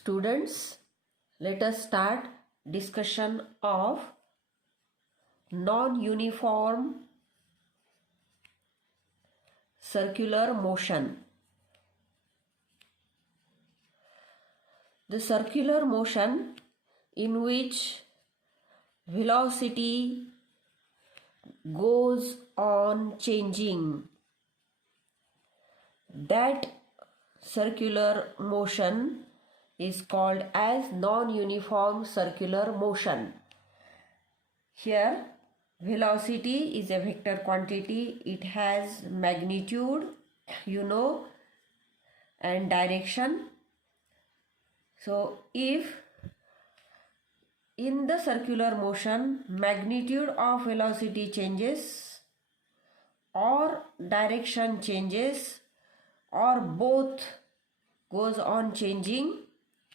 Students, let us start discussion of non-uniform circular motion. The circular motion in which velocity goes on changing, that circular motion is called as non-uniform circular motion. Here velocity is a vector quantity. It has magnitude, and direction. So if in the circular motion magnitude of velocity changes or direction changes or both goes on changing,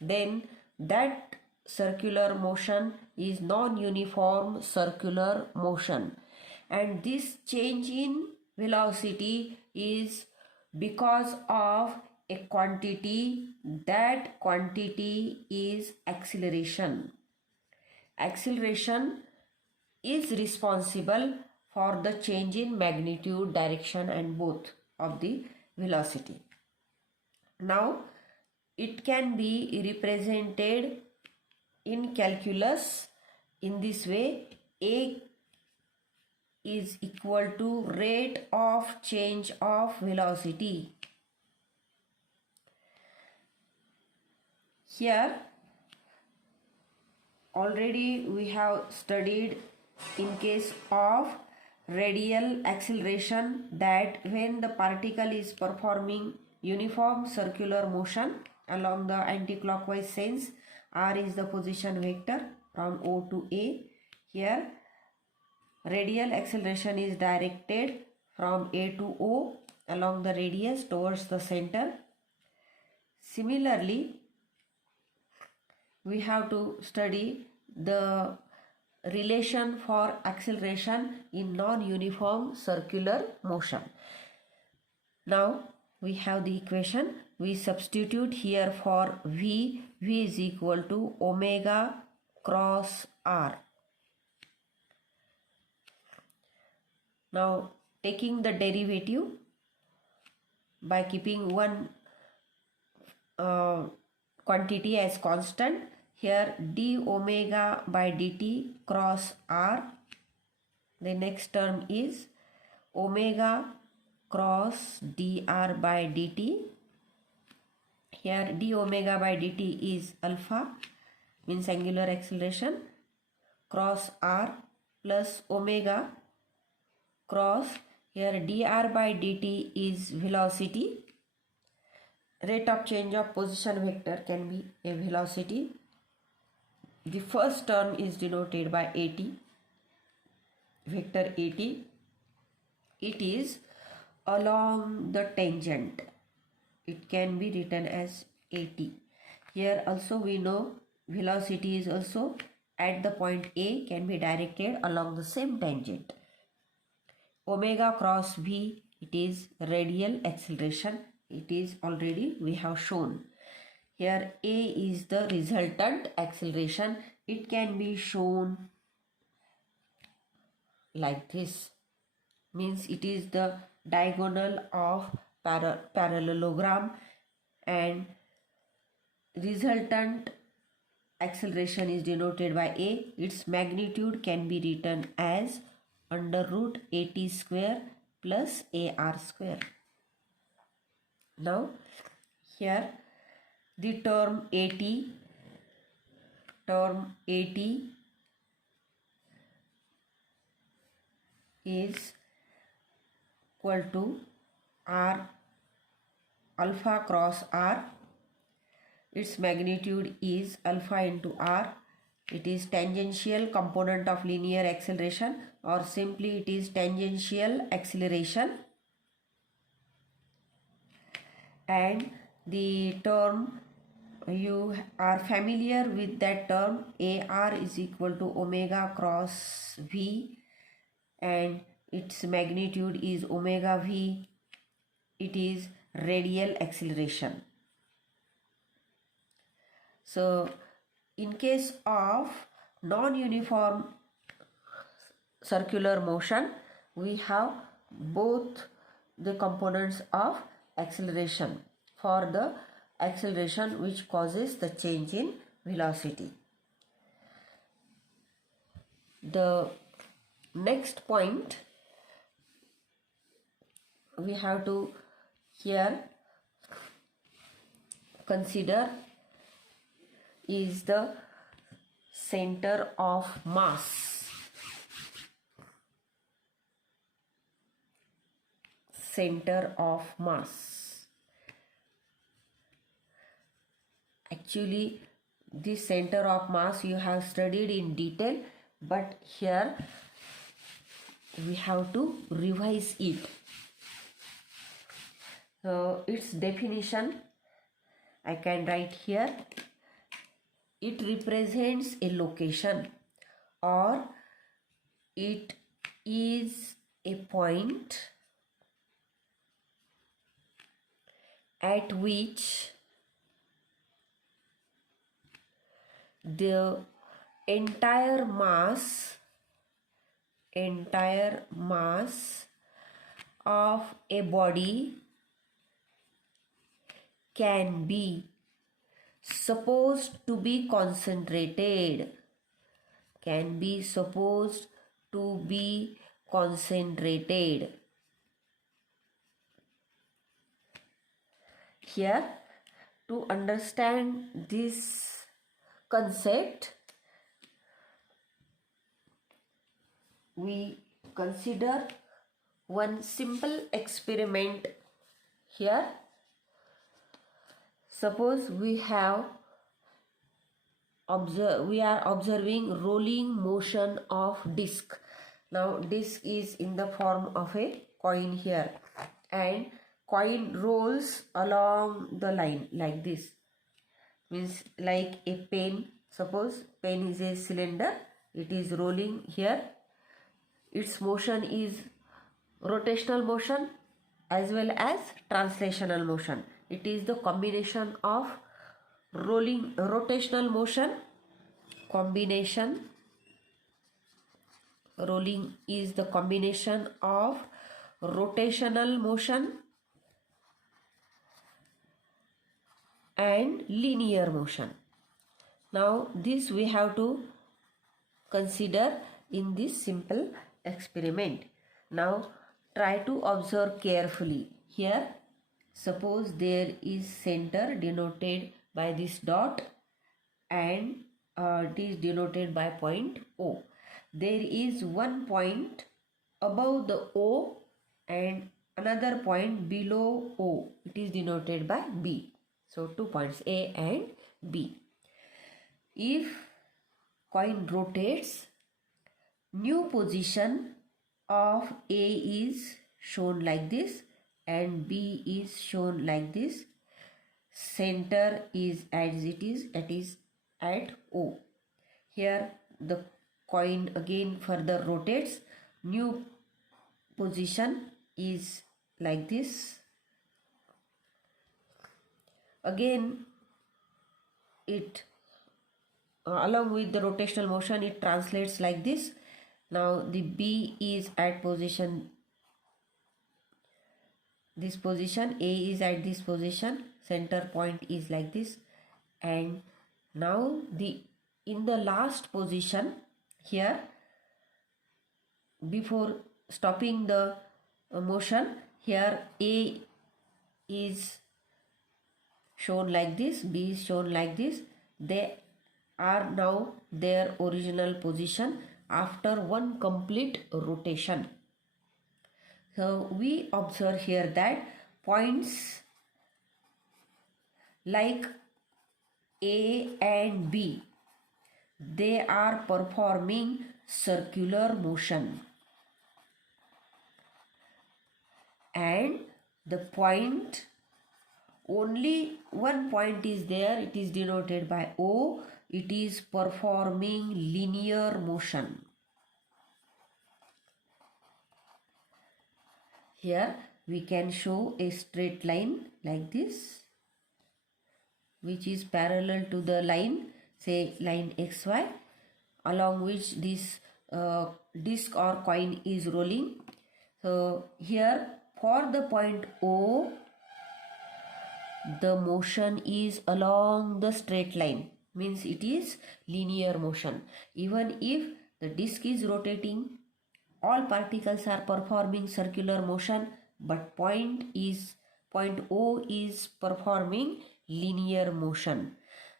then that circular motion is non-uniform circular motion, and this change in velocity is because of a quantity. That quantity is acceleration. Acceleration is responsible for the change in magnitude, direction and both of the velocity. Now it can be represented in calculus in this way. A is equal to rate of change of velocity. Here already we have studied in case of radial acceleration that when the particle is performing uniform circular motion along the anti-clockwise sense, r is the position vector from O to A. Here radial acceleration is directed from A to O along the radius towards the center. Similarly, we have to study the relation for acceleration in non-uniform circular motion. Now we have the equation. We substitute here for V is equal to omega cross R. Now taking the derivative by keeping one quantity as constant, here d omega by dt cross R. The next term is omega cross dr by dt. Here d omega by dt is alpha, means angular acceleration, cross R plus omega cross, here dr by dt is velocity. Rate of change of position vector can be a velocity. The first term is denoted by at, vector at. It is along the tangent. It can be written as at. Here also we know velocity is also at the point A can be directed along the same tangent. Omega cross V, it is radial acceleration. It is already we have shown. Here A is the resultant acceleration. It can be shown like this, means it is the diagonal of parallelogram, and resultant acceleration is denoted by A. Its magnitude can be written as under root at square plus ar square. Now here the term at is equal to r alpha cross r. Its magnitude is alpha into r. It is tangential component of linear acceleration, or simply it is tangential acceleration. And the term, you are familiar with that term, ar is equal to omega cross v, and its magnitude is omega v. It is radial acceleration. So in case of non-uniform circular motion, we have both the components of acceleration for the acceleration which causes the change in velocity. The next point we have to here consider is the center of mass. Center of mass. Actually, this center of mass you have studied in detail, but here we have to revise it. So its definition I can write here. It represents a location, or it is a point at which the entire mass of a body can be supposed to be concentrated. Here, to understand this concept, we consider one simple experiment here. Suppose we are observing rolling motion of disc. Now disc is in the form of a coin here, and coin rolls along the line like this. Means like a pen. Suppose pen is a cylinder, it is rolling here. Its motion is rotational motion as well as translational motion. It is the combination of rotational motion. Rolling is the combination of rotational motion and linear motion. Now this we have to consider in this simple experiment. Now try to observe carefully. Here, suppose there is center denoted by this dot, and it is denoted by point O. There is one point above the O and another point below O. It is denoted by B. So 2 points, A and B. If coin rotates, new position of A is shown like this and B is shown like this. Center is as it is at O. Here the coin again further rotates. New position is like this. Again it along with the rotational motion it translates like this. Now the B is at position, this position, A is at this position, center point is like this, and now in the last position here, before stopping the motion, here A is shown like this, B is shown like this. They are now their original position after one complete rotation. So we observe here that points like A and B, they are performing circular motion, and the point, only one point is there, it is denoted by O. It is performing linear motion. Here we can show a straight line like this. which is parallel to the line, say line XY, along which this disc or coin is rolling. So here for the point O, the motion is along the straight line, means it is linear motion. Even if the disc is rotating, all particles are performing circular motion, but point O is performing linear motion.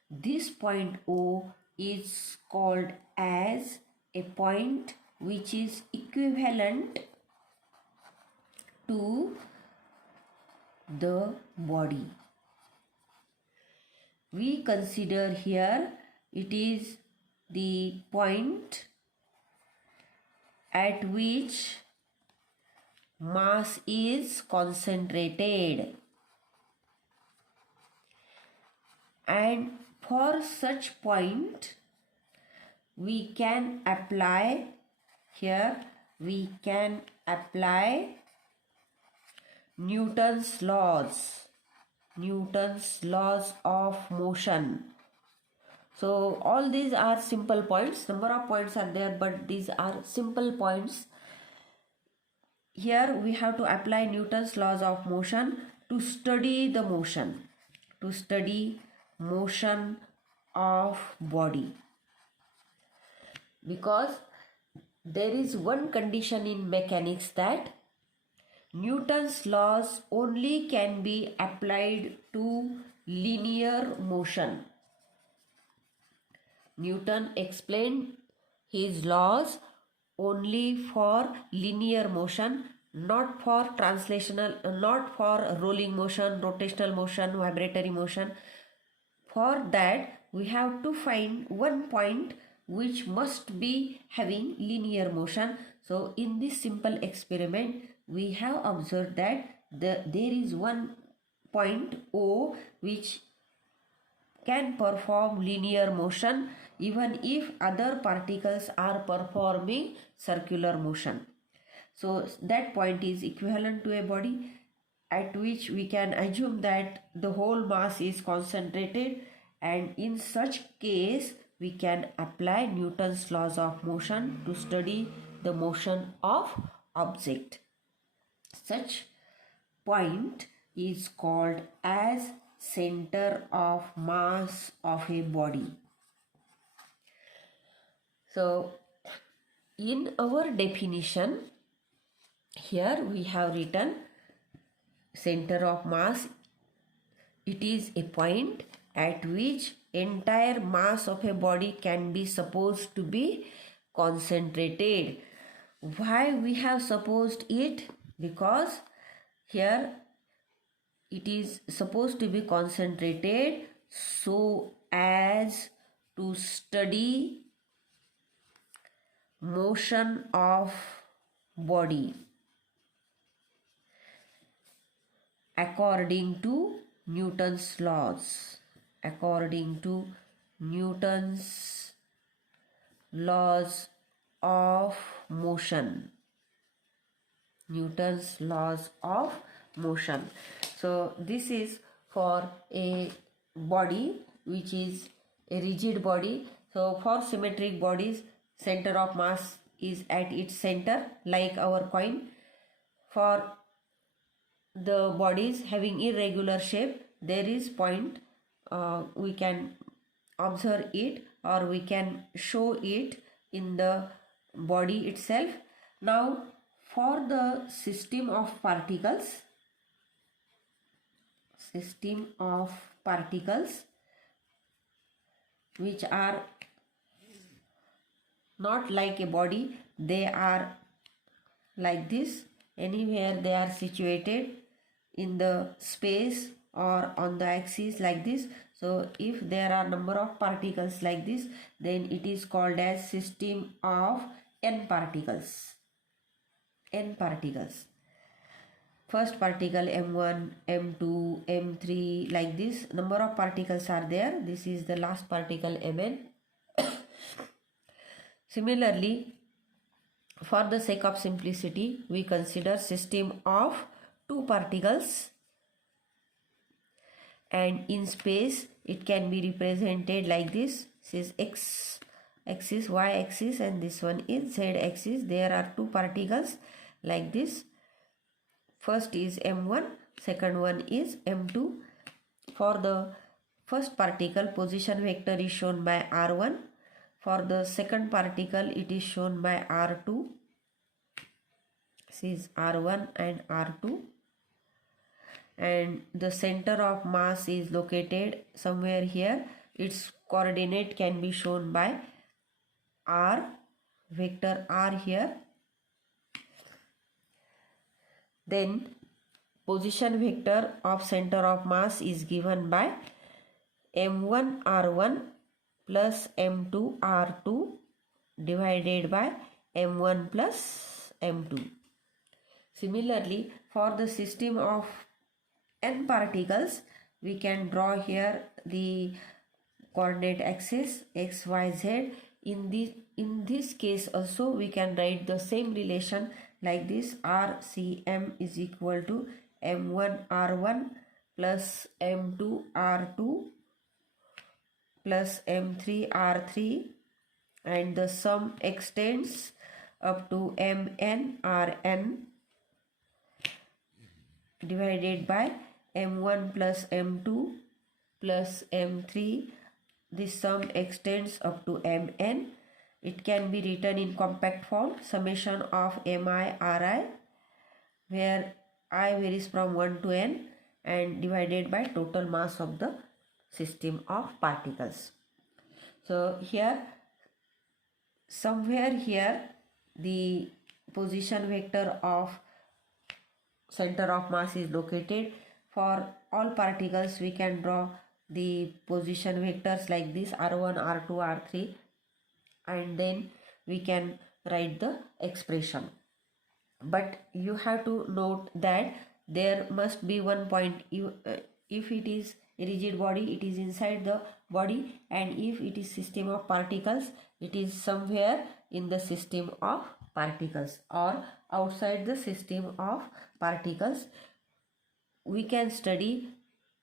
This point O is called as a point which is equivalent to the body. We consider here it is the point at which mass is concentrated, and for such point we can apply Newton's laws of motion. So all these are simple points. Number of points are there, but these are simple points. Here we have to apply Newton's laws of motion to study the motion, of body. Because there is one condition in mechanics, that Newton's laws only can be applied to linear motion. Newton explained his laws only for linear motion, not for rolling motion, rotational motion, vibratory motion. For that we have to find one point which must be having linear motion. So in this simple experiment we have observed that there is one point O which can perform linear motion even if other particles are performing circular motion. So that point is equivalent to a body, at which we can assume that the whole mass is concentrated, and in such case we can apply Newton's laws of motion to study the motion of object. Such point is called as center of mass of a body. So in our definition, here we have written center of mass. It is a point at which entire mass of a body can be supposed to be concentrated. Why we have supposed it? Because here it is supposed to be concentrated so as to study motion of body according to Newton's laws. According to Newton's laws of motion. Newton's laws of motion. So this is for a body which is a rigid body. So for symmetric bodies, center of mass is at its center, like our coin. For the bodies having irregular shape, there is point. We can observe it or we can show it in the body itself. Now for the system of particles which are not like a body, they are like this. Anywhere they are situated in the space or on the axis like this. So if there are number of particles like this, then it is called as system of n particles. First particle m1, m2, m3, like this number of particles are there. This is the last particle mn. Similarly, for the sake of simplicity, we consider system of two particles. and in space it can be represented like this. This is x axis, y axis, and this one is z axis. There are two particles like this. First is m1, second one is m2. For the first particle, position vector is shown by r1. For the second particle, it is shown by r2. This is r1 and r2. And the center of mass is located somewhere here. Its coordinate can be shown by r, vector r here. Then position vector of center of mass is given by m1 r1 plus m2 r2 divided by m1 plus m2. Similarly, for the system of n particles, we can draw here the coordinate axis x, y, z. In this case also we can write the same relation like this. RCM is equal to m1 r1 plus m2 r2 plus m3 r3, and the sum extends up to mn rn divided by m1 plus m2 plus m3. This sum extends up to mn. It can be written in compact form, summation of mi ri, where I varies from 1 to n, and divided by total mass of the system of particles. So here, somewhere here, the position vector of center of mass is located. For all particles, we can draw the position vectors like this, r1, r2, r3, and then we can write the expression. But you have to note that there must be one point. If it is a rigid body, it is inside the body, and if it is system of particles, it is somewhere in the system of particles or outside the system of particles. We can study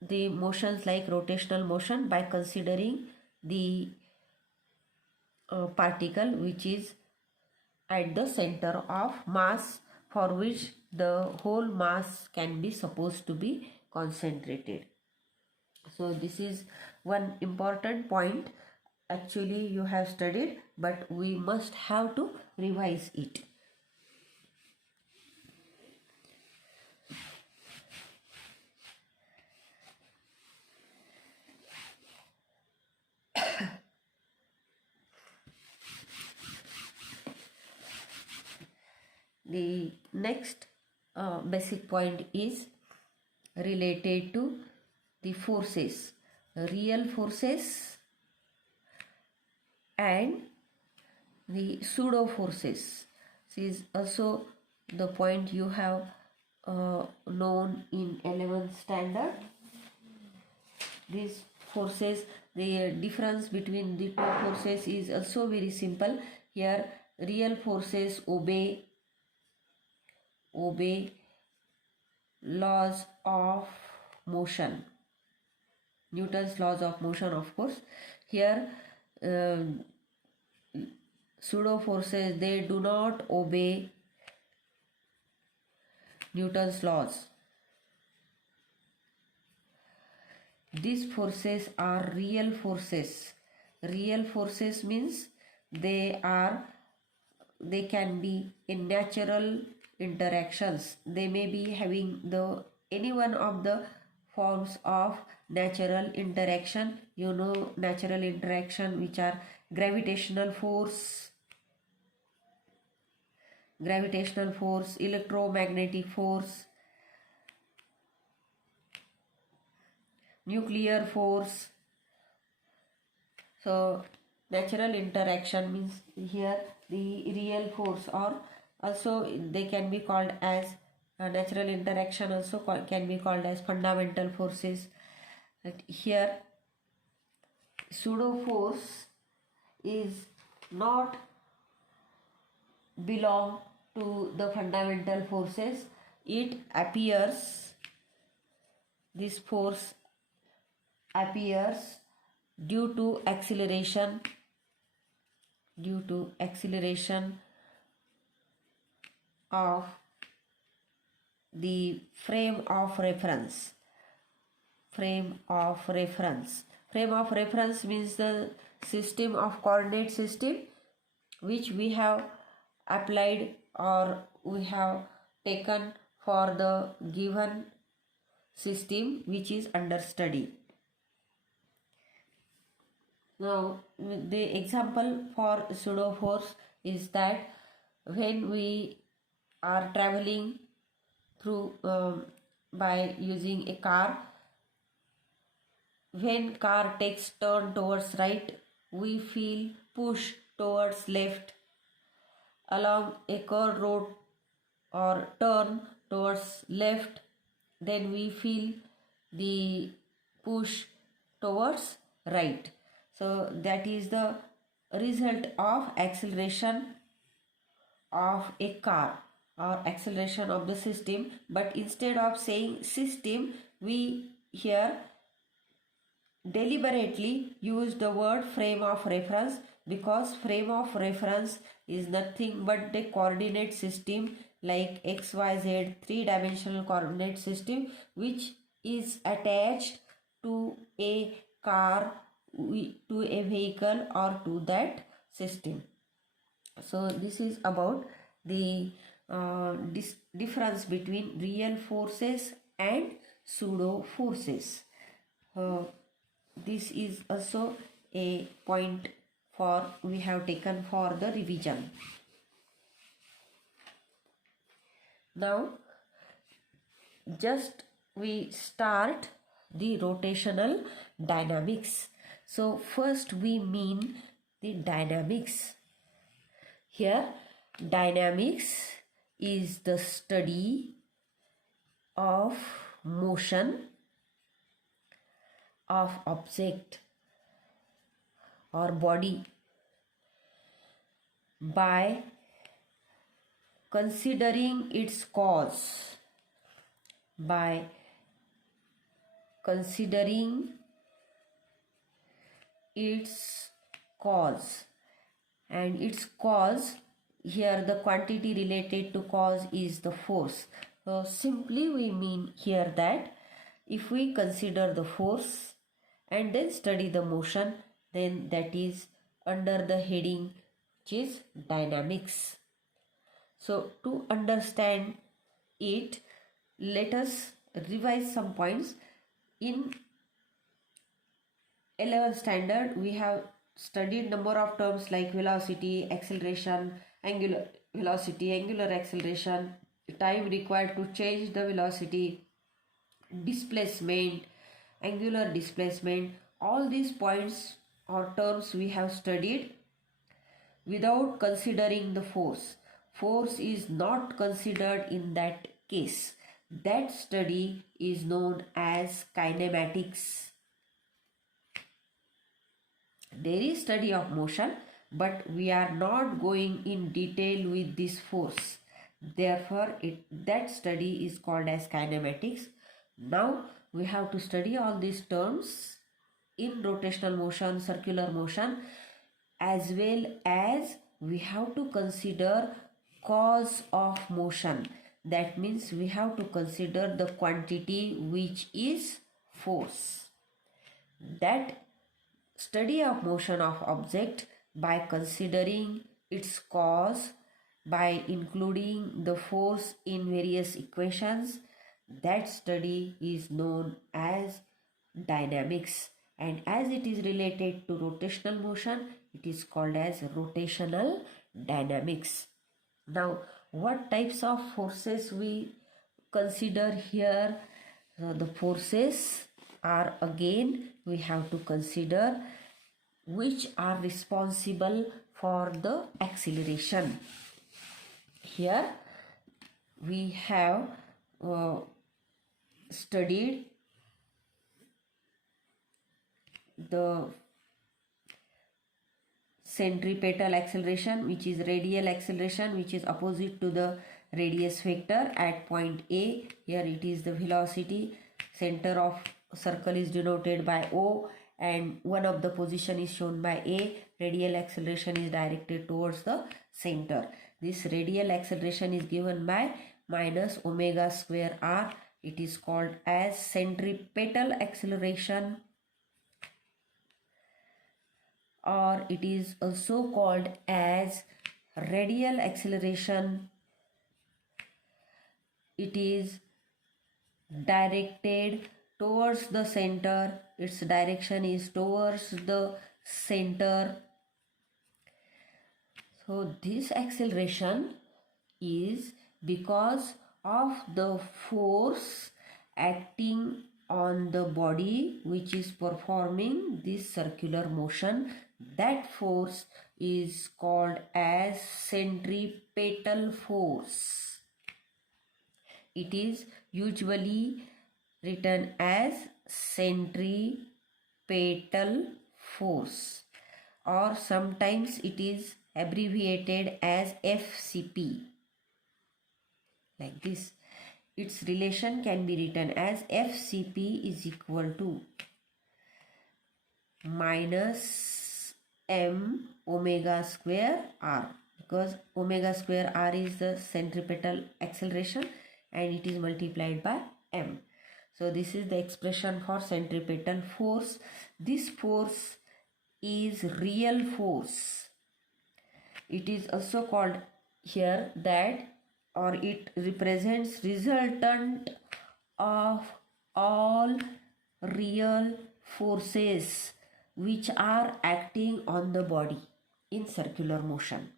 the motions like rotational motion by considering the particle which is at the center of mass, for which the whole mass can be supposed to be concentrated. So this is one important point. Actually you have studied, but we must have to revise it. The next basic point is related to the forces, real forces and the pseudo forces. This is also the point you have known in 11th standard. These forces, the difference between the two forces is also very simple. Here real forces obey laws of motion, Newton's laws of motion, of course. Here pseudo forces, they do not obey Newton's laws. These forces are real forces. Real forces means they can be in natural interactions. They may be having any one of the forms of natural interaction. You know natural interaction, which are gravitational force, electromagnetic force, nuclear force. So natural interaction means here the real force, or also they can be called as natural interaction also can be called as fundamental forces. But here pseudo force is not belong to the fundamental forces. It appears, this force appears due to acceleration of the frame of reference. Frame of reference means the system of coordinate system which we have applied or we have taken for the given system which is under study. Now the example for pseudo force is that when we are traveling through by using a car, when car takes turn towards right, we feel push towards left. Along a curved road or turn towards left, then we feel the push towards right. So that is the result of acceleration of a car or acceleration of the system. But instead of saying system, we here deliberately use the word frame of reference, because frame of reference is nothing but the coordinate system like XYZ three-dimensional coordinate system which is attached to a car, to a vehicle or to that system. So this is about the difference between real forces and pseudo forces. This is also a point for we have taken for the revision. Now just we start the rotational dynamics. So first we mean the dynamics. Here dynamics is the study of motion of object or body by considering its cause, and its cause here, the quantity related to cause is the force. So simply we mean here that if we consider the force and then study the motion, then that is under the heading which is dynamics. So to understand it, let us revise some points. In 11th standard we have studied number of terms like velocity, acceleration, angular velocity, angular acceleration, time required to change the velocity, displacement, angular displacement. All these points or terms we have studied without considering the force. Force is not considered in that case. That study is known as kinematics. There is study of motion, but we are not going in detail with this force. Therefore, that study is called as kinematics. Now we have to study all these terms in rotational motion, circular motion, as well as we have to consider cause of motion. That means we have to consider the quantity which is force. That study of motion of object by considering its cause, by including the force in various equations, that study is known as dynamics. And as it is related to rotational motion, it is called as rotational dynamics. Now, what types of forces we consider here? The forces are, again we have to consider which are responsible for the acceleration. Here we have studied the centripetal acceleration, which is radial acceleration, which is opposite to the radius vector at point A. Here it is the velocity, center of circle is denoted by O, and one of the position is shown by A. Radial acceleration is directed towards the center. This radial acceleration is given by minus omega square r. It is called as centripetal acceleration, or it is also called as radial acceleration. It is directed towards the center. Its direction is towards the center. So this acceleration is because of the force acting on the body which is performing this circular motion. That force is called as centripetal force. It is usually written as centripetal force, or sometimes it is abbreviated as FCP, like this. Its relation can be written as FCP is equal to minus m omega square r, because omega square r is the centripetal acceleration and it is multiplied by m. So this is the expression for centripetal force. This force is real force. It is also called here that, or it represents resultant of all real forces which are acting on the body in circular motion.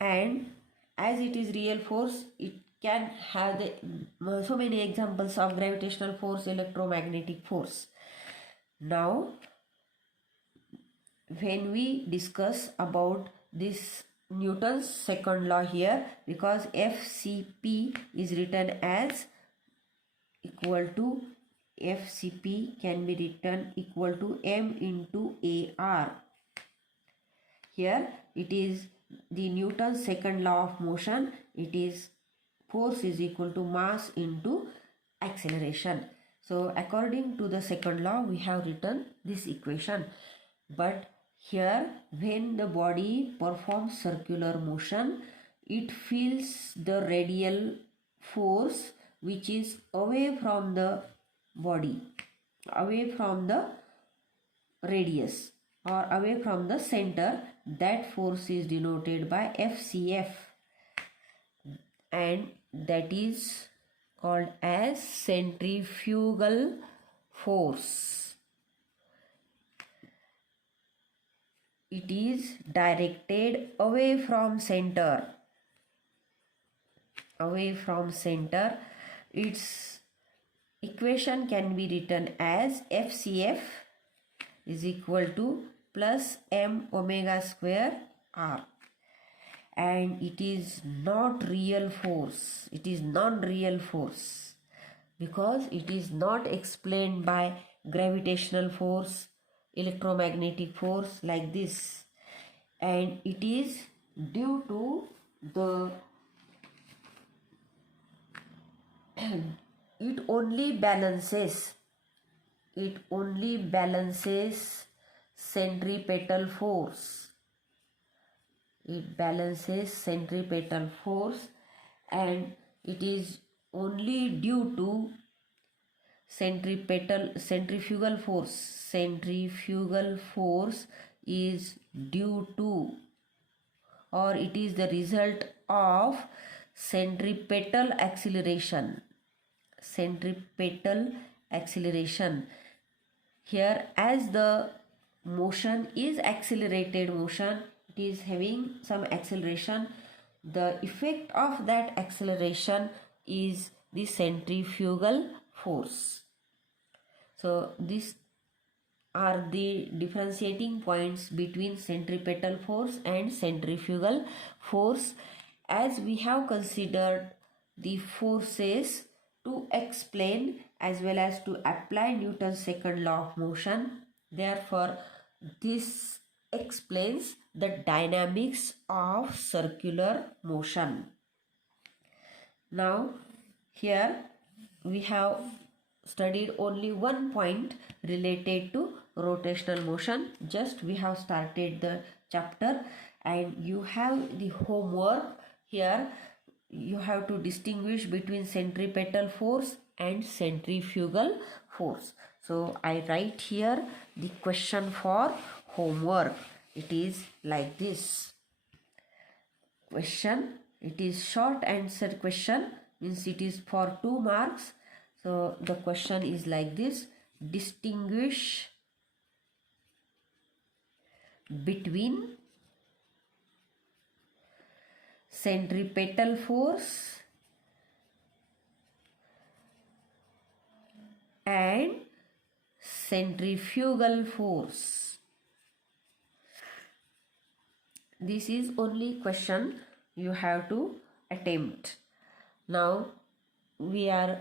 And as it is real force, it can have so many examples of gravitational force, electromagnetic force. Now, when we discuss about this Newton's second law here, because FCP is written as equal to, FCP can be written equal to m into AR. Here it is the Newton's second law of motion. It is force is equal to mass into acceleration. So according to the second law, we have written this equation. But here, when the body performs circular motion, it feels the radial force which is away from the body, away from the radius or away from the center. That force is denoted by FCF, and that is called as centrifugal force. It is directed away from center. Away from center. Its equation can be written as FCF is equal to plus m omega square r. And it is not real force. It is non-real force because it is not explained by gravitational force, electromagnetic force like this, and it is due to the it only balances centripetal force. It balances centripetal force, and it is only due to centrifugal force. Centrifugal force is due to, or it is the result of centripetal acceleration. Centripetal acceleration. Here, as the motion is accelerated motion, it is having some acceleration. The effect of that acceleration is the centrifugal force. So these are the differentiating points between centripetal force and centrifugal force. As we have considered the forces to explain as well as to apply Newton's second law of motion, therefore this explains the dynamics of circular motion. Now here we have studied only one point related to rotational motion. Just we have started the chapter, and you have the homework here. You have to distinguish between centripetal force and centrifugal force. So I write here the question for homework. It is like this. Question, it is short answer question, means it is for 2 marks. So the question is like this: distinguish between centripetal force and centrifugal force. This is only question you have to attempt. Now we are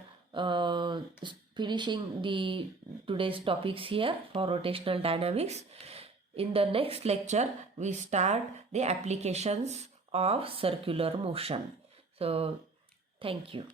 finishing the today's topics here for rotational dynamics. In the next lecture, we start the applications of circular motion. So, thank you.